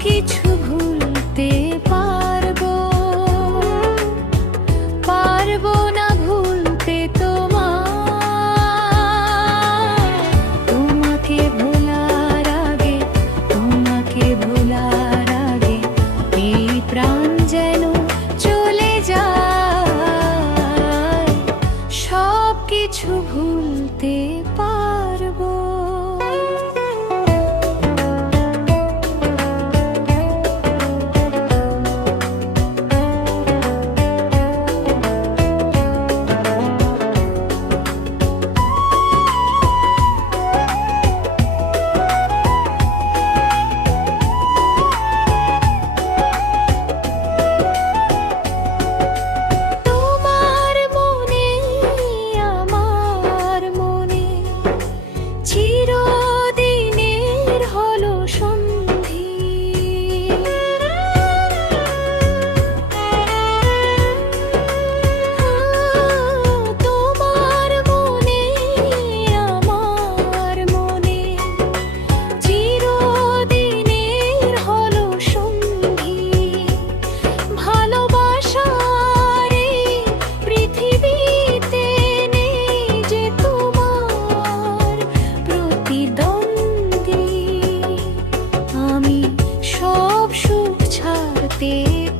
কিছু ভুলতে পারব। পারব না ভুলতে তোমার। আগে আগে এই যেন চলে সব কিছু ভুলতে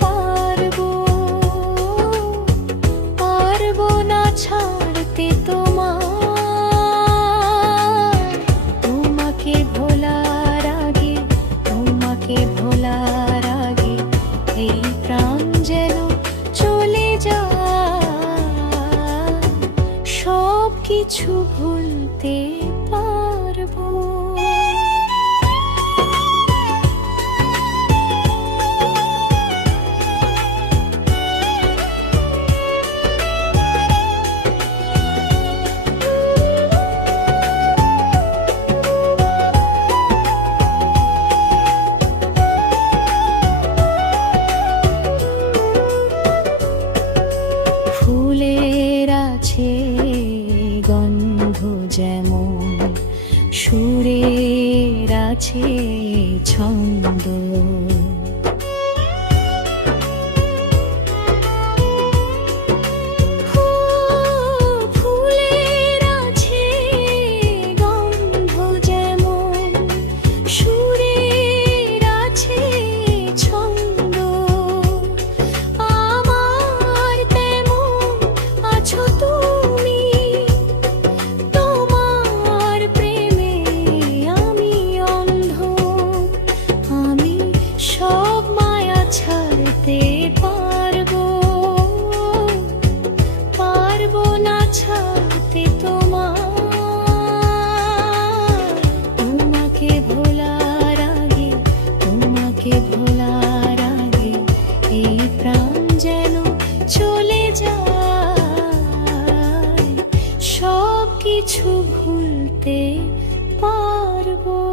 পারব। পারব না ছাড়তে তোমার। ভোলার আগে ভোলার আগে এই প্রাণ যেন চলে যায়। সব কিছু ভুলতে পারব আছে ছন্দ। ছাড়তে তোমার। ভোলার আগে ভোলার আগে এই প্রাণ যেন চলে সব কিছু ভুলতে পারব।